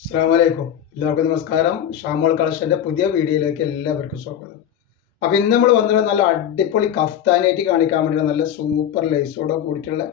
അസ്സലാമലൈക്കും. എല്ലാവർക്കും നമസ്കാരം. ഷാമോൾ കളക്ഷൻ്റെ പുതിയ വീഡിയോയിലേക്ക് എല്ലാവർക്കും സ്വാഗതം. അപ്പോൾ ഇന്ന് നമ്മൾ വന്നിട്ട് നല്ല അടിപൊളി കഫ്താനേറ്റ് കാണിക്കാൻ വേണ്ടിയിട്ട് നല്ല സൂപ്പർ ലേസോടെ കൂടിയിട്ടുള്ള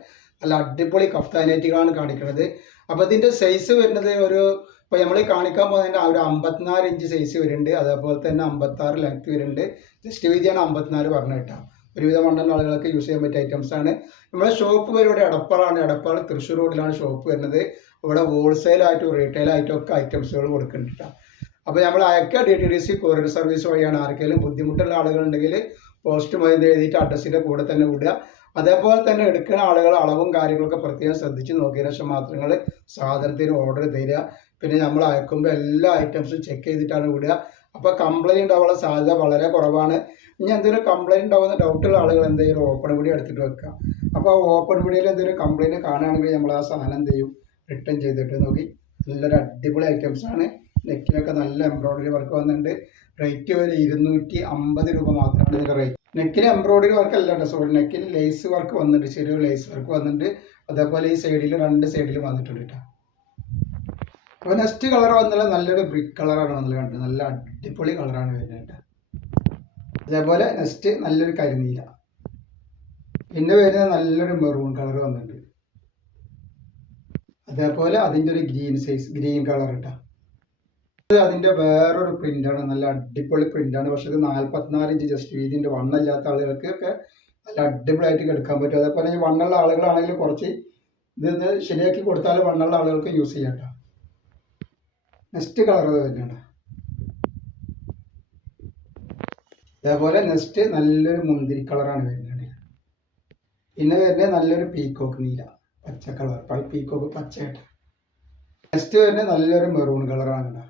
നല്ല അടിപൊളി കഫ്താനേറ്റുകളാണ് കാണിക്കുന്നത്. അപ്പോൾ ഇതിൻ്റെ സൈസ് വരുന്നത് ഇപ്പോൾ നമ്മൾ കാണിക്കാൻ പോകുന്നതിൻ്റെ ഒരു 54 ഇഞ്ച് സൈസ് വരുന്നുണ്ട്. അതേപോലെ തന്നെ 56 ലെങ്ത് വരുന്നുണ്ട്. ജസ്റ്റ് വീതിയാണ് 54 പറഞ്ഞു കേട്ടോ. ഒരുവിധം മണ്ണുള്ള ആളുകൾക്ക് യൂസ് ചെയ്യാൻ പറ്റിയ ഐറ്റംസ് ആണ്. നമ്മുടെ ഷോപ്പ് വരും ഇവിടെ എടപ്പാളാണ്. എടപ്പാൾ തൃശ്ശൂർ റോഡിലാണ് ഷോപ്പ് വരുന്നത്. ഇവിടെ ഹോൾസെയിലായിട്ടും റീറ്റെയിലായിട്ടും ഒക്കെ ഐറ്റംസുകൾ കൊടുക്കുന്നുണ്ട്. അപ്പോൾ നമ്മൾ അയക്കുക DTDC കൊറിയർ സർവീസ് വഴിയാണ്. ആർക്കെങ്കിലും ബുദ്ധിമുട്ടുള്ള ആളുകളുണ്ടെങ്കിൽ പോസ്റ്റ് മതി എഴുതിയിട്ട് അഡ്രസ്സിൻ്റെ കൂടെ തന്നെ വിടുക. അതേപോലെ തന്നെ എടുക്കുന്ന ആളുകൾ അളവും കാര്യങ്ങളൊക്കെ പ്രത്യേകം ശ്രദ്ധിച്ച് നോക്കിയതിനു ശേഷം മാത്രങ്ങൾ സാധനത്തിന് ഓർഡർ തരിക. പിന്നെ നമ്മൾ അയക്കുമ്പോൾ എല്ലാ ഐറ്റംസും ചെക്ക് ചെയ്തിട്ടാണ് വിടുക. അപ്പോൾ കംപ്ലൈൻറ്റ് ഉണ്ടാവാനുള്ള സാധ്യത വളരെ കുറവാണ്. ഇനി എന്തെങ്കിലും കംപ്ലൈൻറ്റ് ഉണ്ടാകുന്ന ഡൗട്ടുള്ള ആളുകൾ എന്തെങ്കിലും ഓപ്പൺ വീഡിയോ എടുത്തിട്ട് വെക്കുക. അപ്പോൾ ഓപ്പൺ വീഡിയോയിൽ എന്തെങ്കിലും കംപ്ലൈൻറ്റ് കാണുകയാണെങ്കിൽ നമ്മൾ ആ സാധനം എന്ത് ചെയ്യും, റിട്ടേൺ ചെയ്തിട്ട് നോക്കി. നല്ലൊരു അടിപൊളി ഐറ്റംസാണ്. നെക്കിലൊക്കെ നല്ല എംബ്രോയിഡറി വർക്ക് വന്നിട്ടുണ്ട്. റേറ്റ് വരെ 250 രൂപ മാത്രമാണ് ഇതിൻ്റെ റേറ്റ്. നെക്കിൽ എംബ്രോയിഡറി വർക്ക് അല്ല കേട്ടോ, സോറി, നെക്കിൽ ലേസ് വർക്ക് വന്നിട്ടുണ്ട്. ചെറിയൊരു ലേസ് വർക്ക് വന്നിട്ടുണ്ട്. അതേപോലെ ഈ സൈഡിൽ 2 സൈഡിലും വന്നിട്ടുണ്ട് കേട്ടോ. അപ്പോൾ നെക്സ്റ്റ് കളർ വന്നാൽ നല്ലൊരു ബ്രിക്ക് കളറാണ് നമ്മൾ കണ്ടത്. നല്ല അടിപൊളി കളറാണ് വരുന്നത് കേട്ടോ. അതേപോലെ നെക്സ്റ്റ് നല്ലൊരു കരിനീല, പിന്നെ വരുന്നത് നല്ലൊരു മെറൂൺ കളർ വന്നിട്ടുണ്ട്. അതേപോലെ അതിൻ്റെ ഒരു ഗ്രീൻ കളർ കേട്ടോ. അതിൻ്റെ വേറൊരു പ്രിൻ്റാണ്, നല്ല അടിപൊളി പ്രിൻ്റാണ്. പക്ഷേ ഇത് 44 ഇഞ്ച് ജസ്റ്റ് വീതിൻ്റെ വണ്ണമില്ലാത്ത ആളുകൾക്കൊക്കെ നല്ല അടിപൊളിയായിട്ട് എടുക്കാൻ പറ്റും. അതേപോലെ ഈ വണ്ണുള്ള ആളുകളാണെങ്കിൽ കുറച്ച് ഇത് ശരിയാക്കി കൊടുത്താൽ വണ്ണുള്ള ആളുകൾക്ക് യൂസ് ചെയ്യാം കേട്ടോ. നെക്സ്റ്റ് കളർ വരുന്നുണ്ട്. അതേപോലെ നെക്സ്റ്റ് നല്ലൊരു മുന്തിരി കളറാണ് വരുന്നത്. പിന്നെ വരുന്നത് നല്ലൊരു പീക്കോക്ക് നീല, പച്ച കളർ, പീക്കോക്ക് പച്ചയായിട്ട്. നെക്സ്റ്റ് വരുന്നത് നല്ലൊരു മെറൂൺ കളറാണ് കേട്ടോ.